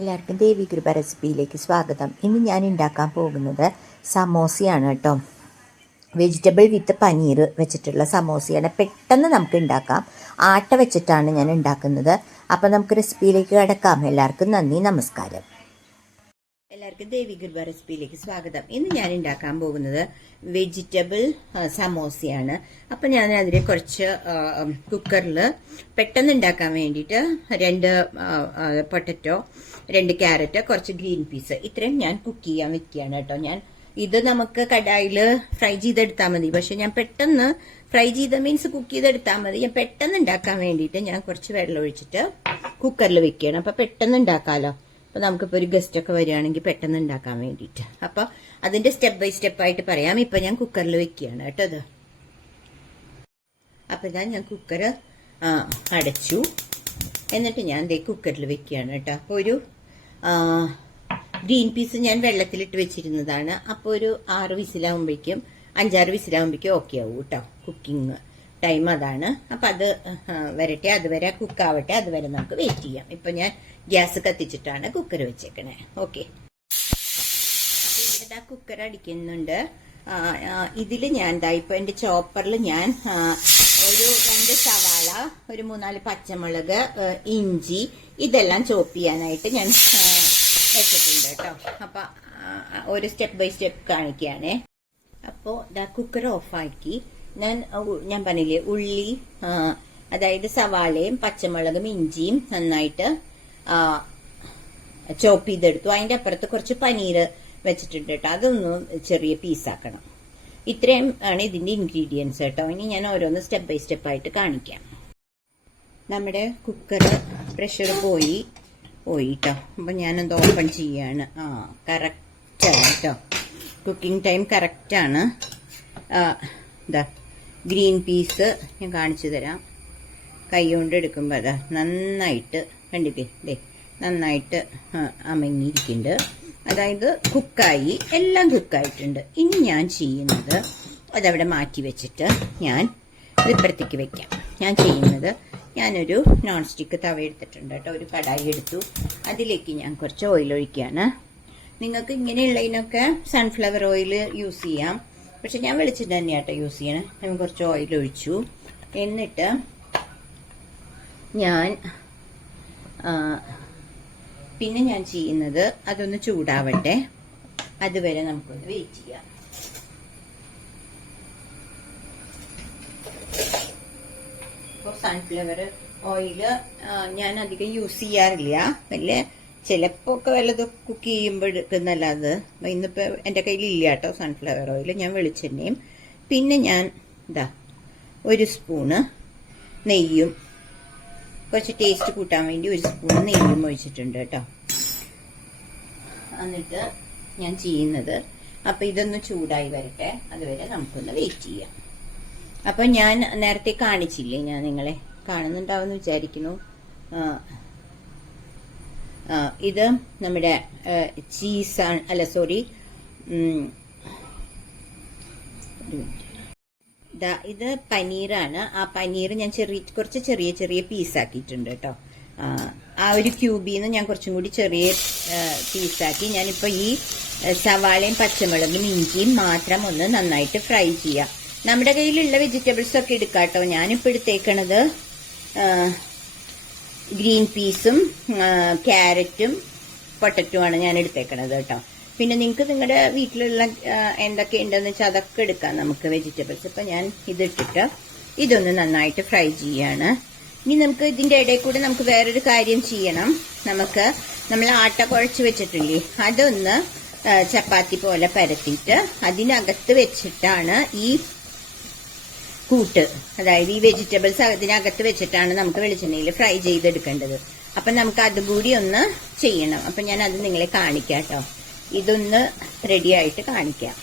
എല്ലാവർക്കും ദേവി കൃപ റെസിപ്പിയിലേക്ക് സ്വാഗതം. ഇന്ന് ഞാൻ ഉണ്ടാക്കാൻ പോകുന്നത് സമോസയാണ് കേട്ടോ. വെജിറ്റബിൾ വിത്ത് പനീർ വെച്ചിട്ടുള്ള സമോസയാണ്. പെട്ടെന്ന് നമുക്ക് ഉണ്ടാക്കാം. ആട്ട വെച്ചിട്ടാണ് ഞാൻ ഉണ്ടാക്കുന്നത്. അപ്പോൾ നമുക്ക് റെസിപ്പിയിലേക്ക് കിടക്കാം. എല്ലാവർക്കും നന്ദി, നമസ്കാരം. എല്ലാവർക്കും ദേവി കൃപ റെസിപ്പിയിലേക്ക് സ്വാഗതം. ഇന്ന് ഞാൻ ഉണ്ടാക്കാൻ പോകുന്നത് വെജിറ്റബിൾ സമോസയാണ്. അപ്പം ഞാൻ അതിനെ കുറച്ച് കുക്കറിൽ പെട്ടെന്ന് ഉണ്ടാക്കാൻ വേണ്ടിയിട്ട് 2 പൊട്ടറ്റോ, 2 ക്യാരറ്റ്, കുറച്ച് ഗ്രീൻ പീസ് ഇത്രയും ഞാൻ കുക്ക് ചെയ്യാൻ വെക്കുകയാണ് കേട്ടോ. ഇത് നമുക്ക് കടായിൽ ഫ്രൈ ചെയ്തെടുത്താൽ മതി. പക്ഷെ ഞാൻ പെട്ടെന്ന് ഫ്രൈ ചെയ്ത മീൻസ് കുക്ക് ചെയ്തെടുത്താൽ മതി. ഞാൻ പെട്ടെന്ന് ഉണ്ടാക്കാൻ വേണ്ടിയിട്ട് ഞാൻ കുറച്ച് വെള്ളം ഒഴിച്ചിട്ട് കുക്കറിൽ വെക്കുകയാണ്. അപ്പം പെട്ടെന്ന് ഉണ്ടാക്കാമല്ലോ. അപ്പോൾ നമുക്കിപ്പോൾ ഒരു ഗസ്റ്റ് ഒക്കെ വരികയാണെങ്കിൽ പെട്ടെന്ന് ഉണ്ടാക്കാൻ വേണ്ടിയിട്ട്. അപ്പോൾ അതിൻ്റെ സ്റ്റെപ്പ് ബൈ സ്റ്റെപ്പായിട്ട് പറയാം. ഇപ്പം ഞാൻ കുക്കറിൽ വെക്കുകയാണ് കേട്ടോ ഇത്. അപ്പം ഞാൻ കുക്കർ അടച്ചു. എന്നിട്ട് ഞാൻ ദേ കുക്കറിൽ വെക്കുകയാണ് കേട്ടോ. അപ്പോൾ ഒരു ഗ്രീൻ പീസ് ഞാൻ വെള്ളത്തിലിട്ട് വെച്ചിരുന്നതാണ്. അപ്പോൾ ഒരു 6 വിസിലാകുമ്പോഴേക്കും 5-6 വിസിലാകുമ്പോഴേക്കും ഓക്കെ ആവും കേട്ടോ. കുക്കിംഗ് ടൈം അതാണ്. അപ്പം അത് വരട്ടെ, അതുവരെ കുക്കാവട്ടെ, അതുവരെ നമുക്ക് വെയിറ്റ് ചെയ്യാം. ഇപ്പം ഞാൻ ഗ്യാസ് കത്തിച്ചിട്ടാണ് കുക്കർ വെച്ചേക്കണേ. ഓക്കെ, അപ്പം ഇവിടെ കുക്കർ അടിക്കുന്നുണ്ട്. ഇതിൽ ഞാൻ ഇപ്പൊ എന്റെ ചോപ്പറിൽ ഞാൻ ഒരു 2 സവാള, ഒരു 3-4 പച്ചമുളക്, ഇഞ്ചി ഇതെല്ലാം ചോപ്പ് ചെയ്യാനായിട്ട് ഞാൻ വെച്ചിട്ടുണ്ട് കേട്ടോ. അപ്പൊ ഒരു സ്റ്റെപ്പ് ബൈ സ്റ്റെപ്പ് കാണിക്കുകയാണേ. അപ്പോ കുക്കർ ഓഫാക്കി ഞാൻ പറഞ്ഞില്ലേ, ഉള്ളി, അതായത് സവാളയും പച്ചമുളകും ഇഞ്ചിയും നന്നായിട്ട് ചോപ്പ് ചെയ്തെടുത്തു. അതിന്റെ അപ്പുറത്ത് കുറച്ച് പനീർ വെച്ചിട്ടുണ്ട് കേട്ടോ. അതൊന്ന് ചെറിയ പീസാക്കണം. ഇത്രയും ആണ് ഇതിന്റെ ഇൻഗ്രീഡിയൻസ് കേട്ടോ. ഇനി ഞാൻ ഓരോന്ന് സ്റ്റെപ്പ് ബൈ സ്റ്റെപ്പ് ആയിട്ട് കാണിക്കാം. നമ്മുടെ കുക്കർ പ്രഷർ പോയി കേട്ടോ. അപ്പൊ ഞാനത് ഓപ്പൺ ചെയ്യാണ്. കറക്റ്റാണ് കേട്ടോ. കുക്കിംഗ് ടൈം കറക്റ്റാണ്. ഗ്രീൻ പീസ് ഞാൻ കാണിച്ചു തരാം. കൈ കൊണ്ട് എടുക്കുമ്പോൾ അതാ നന്നായിട്ട് കണ്ടില്ലേ, നന്നായിട്ട് അമങ്ങിയിരിക്കുന്നുണ്ട്. അതായത് കുക്കായി, എല്ലാം കുക്കായിട്ടുണ്ട്. ഇനി ഞാൻ ചെയ്യുന്നത് അതവിടെ മാറ്റി വെച്ചിട്ട് ഞാൻ ഇപ്പുറത്തേക്ക് വെക്കാം. ഞാൻ ചെയ്യുന്നത്, ഞാനൊരു നോൺ സ്റ്റിക്ക് തവ എടുത്തിട്ടുണ്ട് കേട്ടോ. ഒരു കടായി എടുത്തു. അതിലേക്ക് ഞാൻ കുറച്ച് ഓയിൽ ഒഴിക്കുകയാണ്. നിങ്ങൾക്ക് ഇങ്ങനെയുള്ളതിനൊക്കെ സൺഫ്ലവർ ഓയിൽ യൂസ് ചെയ്യാം. പക്ഷെ ഞാൻ വെളിച്ചെണ്ണ തന്നെയാട്ടോ യൂസ് ചെയ്യണേ. ഞാൻ കുറച്ച് ഓയിൽ ഒഴിച്ചു. എന്നിട്ട് പിന്നെ ഞാൻ ചെയ്യുന്നത് അതൊന്ന് ചൂടാവട്ടെ, അതുവരെ നമുക്കൊന്ന് വെയിറ്റ് ചെയ്യാം. ഇപ്പോൾ സൺഫ്ലവർ ഓയില് ഞാൻ അധികം യൂസ് ചെയ്യാറില്ല. വല്ല ചിലപ്പോ ഒക്കെ വല്ലത് കുക്ക് ചെയ്യുമ്പോൾ എടുക്കുന്നല്ലാതെ. ഇന്നിപ്പോ എന്റെ കയ്യിൽ ഇല്ല കേട്ടോ സൺഫ്ലവർ ഓയിൽ. ഞാൻ വെളിച്ചെണ്ണയും പിന്നെ ഞാൻ ഒരു സ്പൂണ് നെയ്യും, കുറച്ച് ടേസ്റ്റ് കൂട്ടാൻ വേണ്ടി 1 സ്പൂൺ നെയ്യും ഒഴിച്ചിട്ടുണ്ട് കേട്ടോ. എന്നിട്ട് ഞാൻ ചെയ്യുന്നത്, അപ്പൊ ഇതൊന്ന് ചൂടായി വരട്ടെ, അതുവരെ നമുക്കൊന്ന് വെയിറ്റ് ചെയ്യാം. അപ്പൊ ഞാൻ നേരത്തെ കാണിച്ചില്ലേ, ഞാൻ നിങ്ങളെ കാണുന്നുണ്ടാവുമെന്ന് വിചാരിക്കുന്നു. ഇത് നമ്മുടെ ചീസാണ്, അല്ല സോറി, ഇത് പനീറാണ്. ആ പനീർ ഞാൻ കുറച്ച് ചെറിയ പീസാക്കിയിട്ടുണ്ട് കേട്ടോ. ആ ഒരു ക്യൂബിൽ നിന്ന് ഞാൻ കുറച്ചും കൂടി ചെറിയ പീസാക്കി. ഞാനിപ്പോ ഈ സവാളയും പച്ചമുളകും ഇഞ്ചിയും മാത്രം ഒന്ന് നന്നായിട്ട് ഫ്രൈ ചെയ്യാം. നമ്മുടെ കയ്യിലുള്ള വെജിറ്റബിൾസ് ഒക്കെ എടുക്കാം കേട്ടോ. ഞാനിപ്പോ എടുത്തേക്കണത് ഗ്രീൻ പീസും ക്യാരറ്റും പൊട്ടറ്റോ ആണ് ഞാൻ എടുത്തേക്കണത് കേട്ടോ. പിന്നെ നിങ്ങൾക്ക് നിങ്ങളുടെ വീട്ടിലുള്ള എന്തൊക്കെ ഉണ്ടെന്ന് വെച്ചാൽ അതൊക്കെ എടുക്കാം നമുക്ക് വെജിറ്റബിൾസ്. ഇപ്പൊ ഞാൻ ഇതിട്ടിട്ട് ഇതൊന്ന് നന്നായിട്ട് ഫ്രൈ ചെയ്യാണ്. ഇനി നമുക്ക് ഇതിന്റെ ഇടയിൽ കൂടെ നമുക്ക് വേറൊരു കാര്യം ചെയ്യണം. നമ്മൾ ആട്ട കുഴച്ച് വെച്ചിട്ടില്ലേ, അതൊന്ന് ചപ്പാത്തി പോലെ പരത്തിയിട്ട് അതിനകത്ത് വെച്ചിട്ടാണ് ഈ കൂട്ട്, അതായത് ഈ വെജിറ്റബിൾസ് അതിനകത്ത് വെച്ചിട്ടാണ് നമുക്ക് വെളിച്ചെണ്ണയിൽ ഫ്രൈ ചെയ്തെടുക്കേണ്ടത്. അപ്പൊ നമുക്ക് അതുകൂടി ഒന്ന് ചെയ്യണം. അപ്പൊ ഞാൻ അത് നിങ്ങളെ കാണിക്കാം കേട്ടോ. ഇതൊന്ന് റെഡി ആയിട്ട് കാണിക്കാം.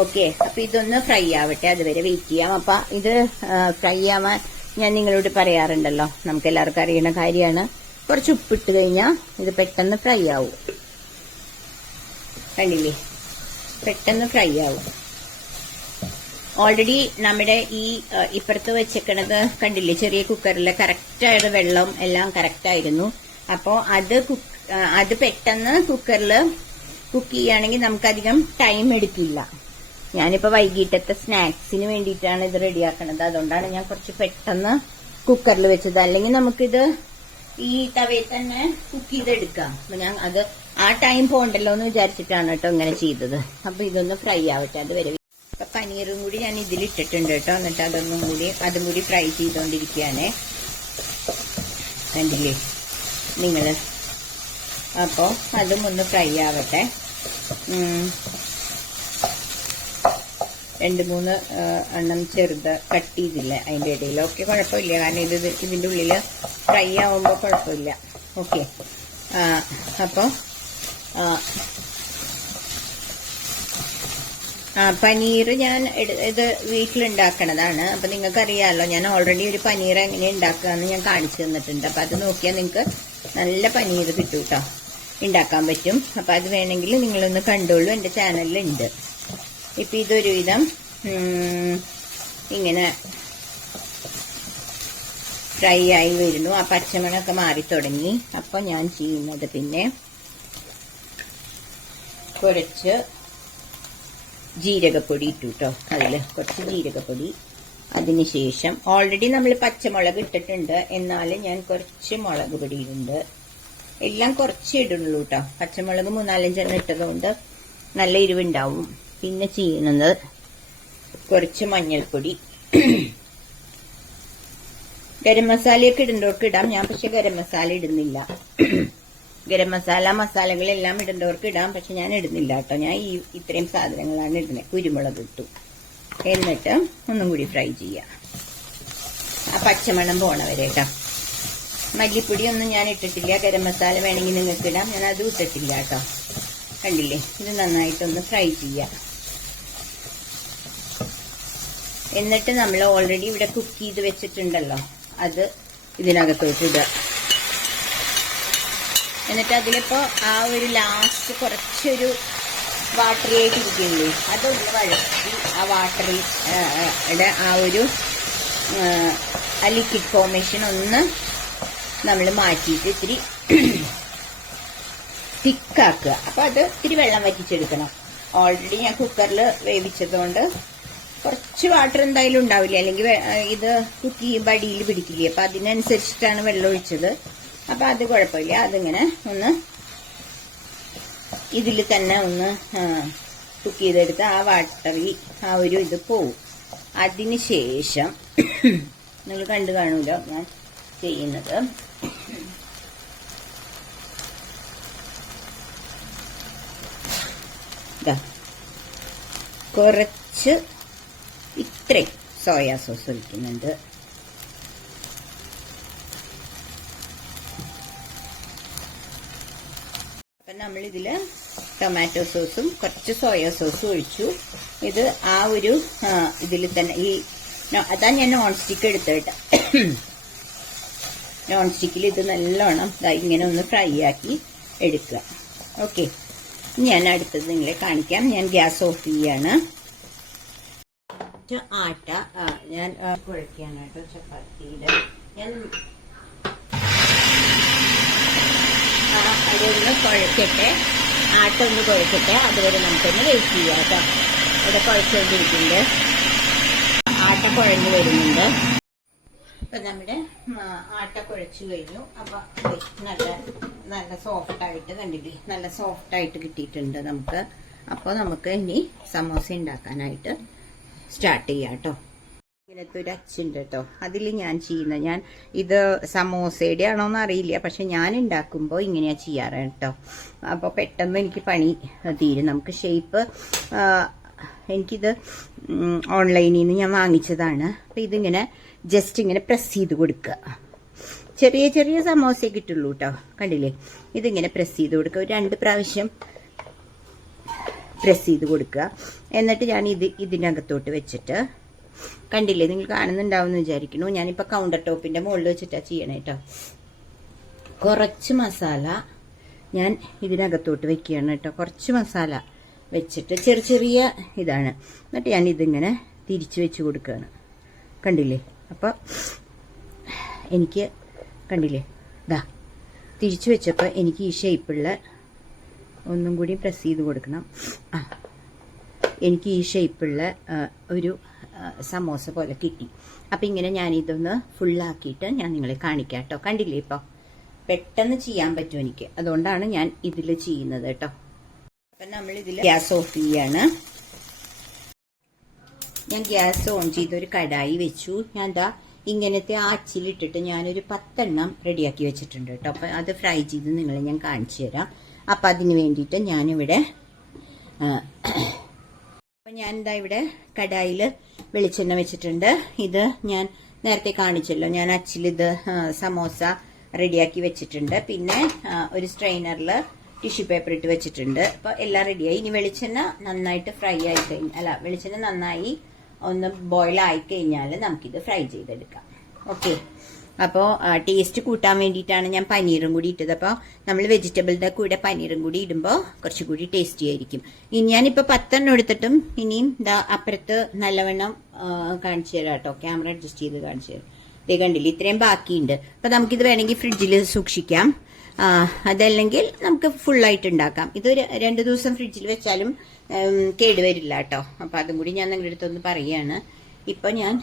ഓക്കെ, അപ്പൊ ഇതൊന്ന് ഫ്രൈ ആവട്ടെ, അതുവരെ വെയിറ്റ് ചെയ്യാം. അപ്പൊ ഇത് ഫ്രൈ ആവാൻ ഞാൻ നിങ്ങളോട് പറയാറുണ്ടല്ലോ, നമുക്ക് എല്ലാവർക്കും അറിയുന്ന കാര്യമാണ്. കുറച്ച് ഉപ്പിട്ട് കഴിഞ്ഞാൽ ഇത് പെട്ടെന്ന് ഫ്രൈ ആവും. കണ്ടില്ലേ, പെട്ടെന്ന് ഫ്രൈ ആവും. ഓൾറെഡി നമ്മുടെ ഈ ഇപ്പുറത്ത് വെച്ചേക്കണത് കണ്ടില്ലേ, ചെറിയ കുക്കറിലെ കറക്റ്റായിട്ട് വെള്ളം എല്ലാം കറക്റ്റ് ആയിരുന്നു. അപ്പോൾ അത് അത് പെട്ടെന്ന് കുക്കറിൽ കുക്ക് ചെയ്യുകയാണെങ്കിൽ നമുക്കധികം ടൈം എടുക്കില്ല. ഞാനിപ്പോൾ വൈകിട്ടത്തെ സ്നാക്സിന് വേണ്ടിയിട്ടാണ് ഇത് റെഡിയാക്കണത്. അതുകൊണ്ടാണ് ഞാൻ കുറച്ച് പെട്ടെന്ന് കുക്കറിൽ വെച്ചത്. അല്ലെങ്കിൽ നമുക്കിത് ഈ തവയിൽ തന്നെ കുക്ക് ചെയ്തെടുക്കാം. അപ്പൊ ഞാൻ അത് ആ ടൈം പോണ്ടല്ലോ എന്ന് വിചാരിച്ചിട്ടാണ് കേട്ടോ ഇങ്ങനെ ചെയ്തത്. അപ്പൊ ഇതൊന്ന് ഫ്രൈ ആവട്ടെ, അത് വരെ. അപ്പൊ പനീറും കൂടി ഞാൻ ഇതിലിട്ടിട്ടുണ്ട് കേട്ടോ. എന്നിട്ട് അതും കൂടി ഫ്രൈ ചെയ്തോണ്ടിരിക്കുകയാണേ. കണ്ടില്ലേ നിങ്ങള്? അപ്പോ അതും ഒന്ന് ഫ്രൈ ആവട്ടെ. 2-3 എണ്ണം ചെറുത് കട്ട് ചെയ്തില്ല അതിന്റെ ഇടയിൽ. ഓക്കെ, കുഴപ്പമില്ല. കാരണം ഇതിന്റെ ഉള്ളില് ഫ്രൈ ആവുമ്പോ കുഴപ്പമില്ല. ഓക്കെ, അപ്പൊ പനീർ ഞാൻ ഇത് വീട്ടിലുണ്ടാക്കണതാണ്. അപ്പൊ നിങ്ങൾക്കറിയാമല്ലോ, ഞാൻ ഓൾറെഡി ഒരു പനീർ എങ്ങനെ ഉണ്ടാക്കാന്ന് ഞാൻ കാണിച്ചു തന്നിട്ടുണ്ട്. അപ്പൊ അത് നോക്കിയാൽ നിങ്ങൾക്ക് നല്ല പനീർ കിട്ടും കേട്ടോ, ഉണ്ടാക്കാൻ പറ്റും. അപ്പൊ അത് വേണമെങ്കിൽ നിങ്ങളൊന്ന് കണ്ടോളൂ, എന്റെ ചാനലിലുണ്ട്. ഇപ്പൊ ഇതൊരുവിധം ഇങ്ങനെ ഫ്രൈ ആയി വരുന്നു. ആ പച്ചമണൊക്കെ മാറി തുടങ്ങി. അപ്പൊ ഞാൻ ചെയ്യുന്നത് പിന്നെ കുറച്ച് ജീരകപ്പൊടി ഇട്ടു കേട്ടോ. അതില് കുറച്ച് ജീരകപ്പൊടി. അതിനുശേഷം ഓൾറെഡി നമ്മൾ പച്ചമുളക് ഇട്ടിട്ടുണ്ട്, എന്നാലും ഞാൻ കുറച്ച് മുളക് പൊടി ഇടുന്നുണ്ട്. എല്ലാം കുറച്ച് ഇടുള്ളൂ കേട്ടോ. പച്ചമുളക് 3-4 എണ്ണം ഇട്ടതുകൊണ്ട് നല്ല എരിവുണ്ടാവും. പിന്നെ ചെയ്യുന്നത് കുറച്ച് മഞ്ഞൾപ്പൊടി. ഗരം മസാലയൊക്കെ ഇടേണ്ടവർക്ക് ഇടാം. ഞാൻ പക്ഷെ ഗരം മസാല ഇടുന്നില്ല. ഗരം മസാലകളെല്ലാം ഇടേണ്ടവർക്ക് ഇടാം, പക്ഷെ ഞാൻ ഇടുന്നില്ല കേട്ടോ. ഞാൻ ഇത്രയും സാധനങ്ങളാണ് ഇടുന്നത്. കുരുമുളക് ഇട്ടു. എന്നിട്ട് ഒന്നും കൂടി ഫ്രൈ ചെയ്യാം, ആ പച്ചമണം പോണവരെ കേട്ടോ. മല്ലിപ്പൊടി ഒന്നും ഞാൻ ഇട്ടിട്ടില്ല. ഗരം മസാല വേണമെങ്കിൽ നിങ്ങൾക്ക് ഇടാം, ഞാൻ അതും ഇട്ടിട്ടില്ല കേട്ടോ. കണ്ടില്ലേ? ഇത് നന്നായിട്ടൊന്ന് ഫ്രൈ ചെയ്യാം. എന്നിട്ട് നമ്മൾ ഓൾറെഡി ഇവിടെ കുക്ക് ചെയ്ത് വെച്ചിട്ടുണ്ടല്ലോ, അത് ഇതിനകത്തോട്ട് ഇടുക. എന്നിട്ട് അതിലിപ്പോ ആ ഒരു ലാസ്റ്റ് കുറച്ചൊരു വാട്ടറിയായിട്ട് ഇരിക്കില്ലേ, അതൊന്ന് വഴറ്റി ആ വാട്ടറിയുടെ ആ ഒരു ലിക്വിഡ് ഫോർമേഷൻ ഒന്ന് നമ്മൾ മാറ്റിയിട്ട് ഇത്തിരി തിക്കാക്കുക. അപ്പൊ അത് ഇത്തിരി വെള്ളം വറ്റിച്ചെടുക്കണം. ഓൾറെഡി ഞാൻ കുക്കറിൽ വേവിച്ചതുകൊണ്ട് കുറച്ച് വാട്ടർ എന്തായാലും ഉണ്ടാവില്ല, അല്ലെങ്കിൽ ഇത് കുക്ക് ചെയ്യുമ്പോൾ അടിയിൽ പിടിക്കില്ലേ. അപ്പൊ അതിനനുസരിച്ചിട്ടാണ് വെള്ളം ഒഴിച്ചത്. അപ്പൊ അത് കുഴപ്പമില്ല. അതിങ്ങനെ ഒന്ന് ഇതിൽ തന്നെ ഒന്ന് കുക്ക് ചെയ്തെടുത്ത് ആ വാട്ടറി ആ ഒരു ഇത് പോവും. അതിനുശേഷം നിങ്ങൾ കണ്ടു കാണൂലോ ഞാൻ ചെയ്യുന്നത്. കുറച്ച് ഇത്രയും സോയാ സോസ് ഒഴിക്കുന്നുണ്ട്. അപ്പൊ നമ്മളിതില് ടൊമാറ്റോ സോസും കുറച്ച് സോയാ സോസും ഒഴിച്ചു. ഇത് ആ ഒരു ഇതിൽ തന്നെ അതാ ഞാൻ നോൺ സ്റ്റിക്ക് എടുത്തിട്ട്. നോൺ സ്റ്റിക്കിൽ ഇത് നല്ലോണം ഇങ്ങനെ ഒന്ന് ഫ്രൈ ആക്കി എടുക്കുക. ഓക്കെ, ഞാൻ അടുത്തത് നിങ്ങളെ കാണിക്കാം. ഞാൻ ഗ്യാസ് ഓഫ് ചെയ്യാണ്. ആട്ട ഞാൻ കുഴയ്ക്കാണ് കേട്ടോ ചപ്പാത്തിയുടെ. ഞാൻ അതൊന്ന് കുഴക്കട്ടെ, ആട്ട ഒന്ന് കുഴക്കട്ടെ. അതുവരെ നമുക്കൊന്ന് വെയിറ്റ് ചെയ്യാം കേട്ടോ. ഇവിടെ കുഴച്ചുകൊണ്ടിരിക്കുന്നുണ്ട്, ആട്ട കുഴഞ്ഞു വരുന്നുണ്ട്. അപ്പൊ നമ്മുടെ ആട്ട കുഴച്ചു കഴിഞ്ഞു. അപ്പൊ നല്ല സോഫ്റ്റ് ആയിട്ട് കണ്ടില്ലേ, നല്ല സോഫ്റ്റ് ആയിട്ട് കിട്ടിയിട്ടുണ്ട് നമുക്ക്. അപ്പോൾ നമുക്ക് ഇനി സമോസ ഉണ്ടാക്കാനായിട്ട് സ്റ്റാർട്ട് ചെയ്യാം കേട്ടോ. ഇങ്ങനത്തെ ഒരു അച്ചുണ്ട് കേട്ടോ, അതിൽ ഞാൻ ഞാൻ ഇത് സമോസയുടെ ആണോന്ന് അറിയില്ല, പക്ഷെ ഞാൻ ഉണ്ടാക്കുമ്പോൾ ഇങ്ങനെയാ ചെയ്യാറ് കേട്ടോ. അപ്പോൾ പെട്ടെന്ന് എനിക്ക് പണി തീരും. നമുക്ക് ഷേപ്പ് എനിക്കിത് ഓൺലൈനിൽ നിന്ന് ഞാൻ വാങ്ങിച്ചതാണ്. അപ്പോൾ ഇതിങ്ങനെ ജസ്റ്റ് ഇങ്ങനെ പ്രസ് ചെയ്ത് കൊടുക്കുക. ചെറിയ ചെറിയ സമോസയെ കിട്ടുള്ളൂ കേട്ടോ. കണ്ടില്ലേ, ഇതിങ്ങനെ പ്രസ് ചെയ്ത് കൊടുക്കുക. ഒരു 2 പ്രാവശ്യം പ്രസ് ചെയ്ത് കൊടുക്കുക. എന്നിട്ട് ഞാൻ ഇതിനകത്തോട്ട് വെച്ചിട്ട്, കണ്ടില്ലേ, നിങ്ങൾ കാണുന്നുണ്ടാവും എന്ന് വിചാരിക്കുന്നു. ഞാനിപ്പോൾ കൗണ്ടർ ടോപ്പിന്റെ മുകളിൽ വെച്ചിട്ടാണ് ചെയ്യണേ കേട്ടോ. കുറച്ച് മസാല ഞാൻ ഇതിനകത്തോട്ട് വെക്കുകയാണ് കേട്ടോ. കുറച്ച് മസാല വെച്ചിട്ട് ചെറിയ ഇതാണ്. എന്നിട്ട് ഞാൻ ഇതിങ്ങനെ തിരിച്ചു വെച്ച് കൊടുക്കുകയാണ്. കണ്ടില്ലേ? അപ്പോൾ എനിക്ക് കണ്ടില്ലേ, തിരിച്ചു വെച്ചപ്പോൾ എനിക്ക് ഈ ഷേപ്പുള്ള ഒന്നും കൂടി പ്രസ് ചെയ്ത് കൊടുക്കണം. എനിക്ക് ഈ ഷേപ്പുള്ള ഒരു സമോസ പോലെ കിട്ടി. അപ്പം ഇങ്ങനെ ഞാനിതൊന്ന് ഫുള്ളാക്കിയിട്ട് ഞാൻ നിങ്ങളെ കാണിക്കാം കേട്ടോ. കണ്ടില്ലേ, ഇപ്പോൾ പെട്ടെന്ന് ചെയ്യാൻ പറ്റും എനിക്ക്, അതുകൊണ്ടാണ് ഞാൻ ഇതിൽ ചെയ്യുന്നത് കേട്ടോ. അപ്പം നമ്മൾ ഇതിൽ ഗ്യാസ് ഓഫ് ചെയ്യാണ്. ഞാൻ ഗ്യാസ് ഓൺ ചെയ്തൊരു കടായി വെച്ചു. ഞാൻ ദാ ഇങ്ങനത്തെ അച്ചിലിട്ടിട്ട് ഞാനൊരു 10 എണ്ണം റെഡിയാക്കി വെച്ചിട്ടുണ്ട് കേട്ടോ. അപ്പം അത് ഫ്രൈ ചെയ്ത് നിങ്ങളെ ഞാൻ കാണിച്ചു തരാം. അപ്പം അതിന് വേണ്ടിയിട്ട് ഞാനിവിടെ അപ്പം ഞാനിതാ ഇവിടെ കടായിൽ വെളിച്ചെണ്ണ വെച്ചിട്ടുണ്ട്. ഇത് ഞാൻ നേരത്തെ കാണിച്ചല്ലോ, ഞാൻ അച്ചിലിത് സമോസ റെഡിയാക്കി വെച്ചിട്ടുണ്ട്. പിന്നെ ഒരു സ്ട്രെയിനറിൽ ടിഷ്യൂ പേപ്പർ ഇട്ട് വെച്ചിട്ടുണ്ട്. അപ്പോൾ എല്ലാം റെഡിയായി. ഇനി വെളിച്ചെണ്ണ നന്നായിട്ട് ഫ്രൈ ആയി കഴിഞ്ഞാൽ, വെളിച്ചെണ്ണ നന്നായി ഒന്ന് ബോയിൽ ആയി കഴിഞ്ഞാൽ നമുക്കിത് ഫ്രൈ ചെയ്തെടുക്കാം. ഓക്കെ, അപ്പോൾ ടേസ്റ്റ് കൂട്ടാൻ വേണ്ടിയിട്ടാണ് ഞാൻ പനീറും കൂടി ഇട്ടത്. അപ്പോൾ നമ്മൾ വെജിറ്റബിളിൻ്റെ കൂടെ പനീറും കൂടി ഇടുമ്പോൾ കുറച്ചുകൂടി ടേസ്റ്റി ആയിരിക്കും. ഇനി ഞാനിപ്പോൾ 10 എണ്ണം എടുത്തിട്ടും ഇനിയും അപ്പുറത്ത് നല്ലവണ്ണം കാണിച്ചു തരാം കേട്ടോ. ക്യാമറ അഡ്ജസ്റ്റ് ചെയ്ത് കാണിച്ചു തരാം. ഇതേ കണ്ടില്ല, ഇത്രയും ബാക്കിയുണ്ട്. അപ്പോൾ നമുക്കിത് വേണമെങ്കിൽ ഫ്രിഡ്ജിൽ സൂക്ഷിക്കാം, അതല്ലെങ്കിൽ നമുക്ക് ഫുള്ളായിട്ട് ഉണ്ടാക്കാം. ഇത് 2 ദിവസം ഫ്രിഡ്ജിൽ വെച്ചാലും കേടുവരില്ല കേട്ടോ. അപ്പം അതും കൂടി ഞാൻ നിങ്ങളുടെ അടുത്തൊന്ന് പറയുകയാണ്. ഇപ്പം ഞാൻ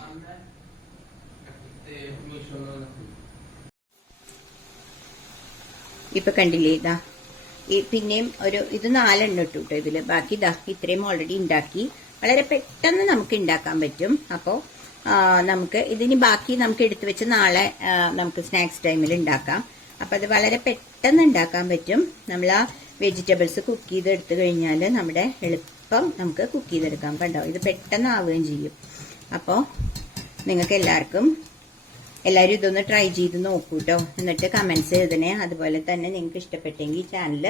ഇപ്പം കണ്ടില്ലേ, ഇതാ പിന്നെയും ഇത് 4 എണ്ണം ഇട്ടു കേട്ടോ ഇതിൽ. ബാക്കി ഇതാ ഇത്രയും ഓൾറെഡി ഉണ്ടാക്കി. വളരെ പെട്ടെന്ന് നമുക്ക് ഉണ്ടാക്കാൻ പറ്റും. അപ്പോൾ നമുക്ക് ഇതിന് ബാക്കി നമുക്ക് എടുത്തു വെച്ച് നാളെ നമുക്ക് സ്നാക്സ് ടൈമിൽ ഉണ്ടാക്കാം. അപ്പം അത് വളരെ പെട്ടെന്ന് ഉണ്ടാക്കാൻ പറ്റും. നമ്മൾ ആ വെജിറ്റബിൾസ് കുക്ക് ചെയ്തെടുത്തു കഴിഞ്ഞാൽ നമ്മുടെ എളുപ്പം നമുക്ക് കുക്ക് ചെയ്തെടുക്കാം. കണ്ടോ, ഇത് പെട്ടെന്ന് ആവുകയും ചെയ്യും. അപ്പോൾ നിങ്ങൾക്ക് എല്ലാവരും ഇതൊന്ന് ട്രൈ ചെയ്ത് നോക്കൂ കേട്ടോ. എന്നിട്ട് കമൻസ് എഴുതണേ. അതുപോലെ തന്നെ നിങ്ങൾക്ക് ഇഷ്ടപ്പെട്ടെങ്കിൽ ചാനൽ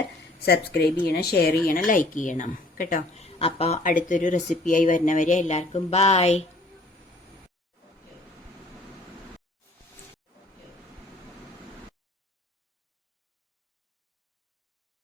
സബ്സ്ക്രൈബ് ചെയ്യണം, ഷെയർ ചെയ്യണം, ലൈക്ക് ചെയ്യണം കേട്ടോ. അപ്പോൾ അടുത്തൊരു റെസിപ്പിയായി വരുന്നവരെ എല്ലാവർക്കും ബായ്.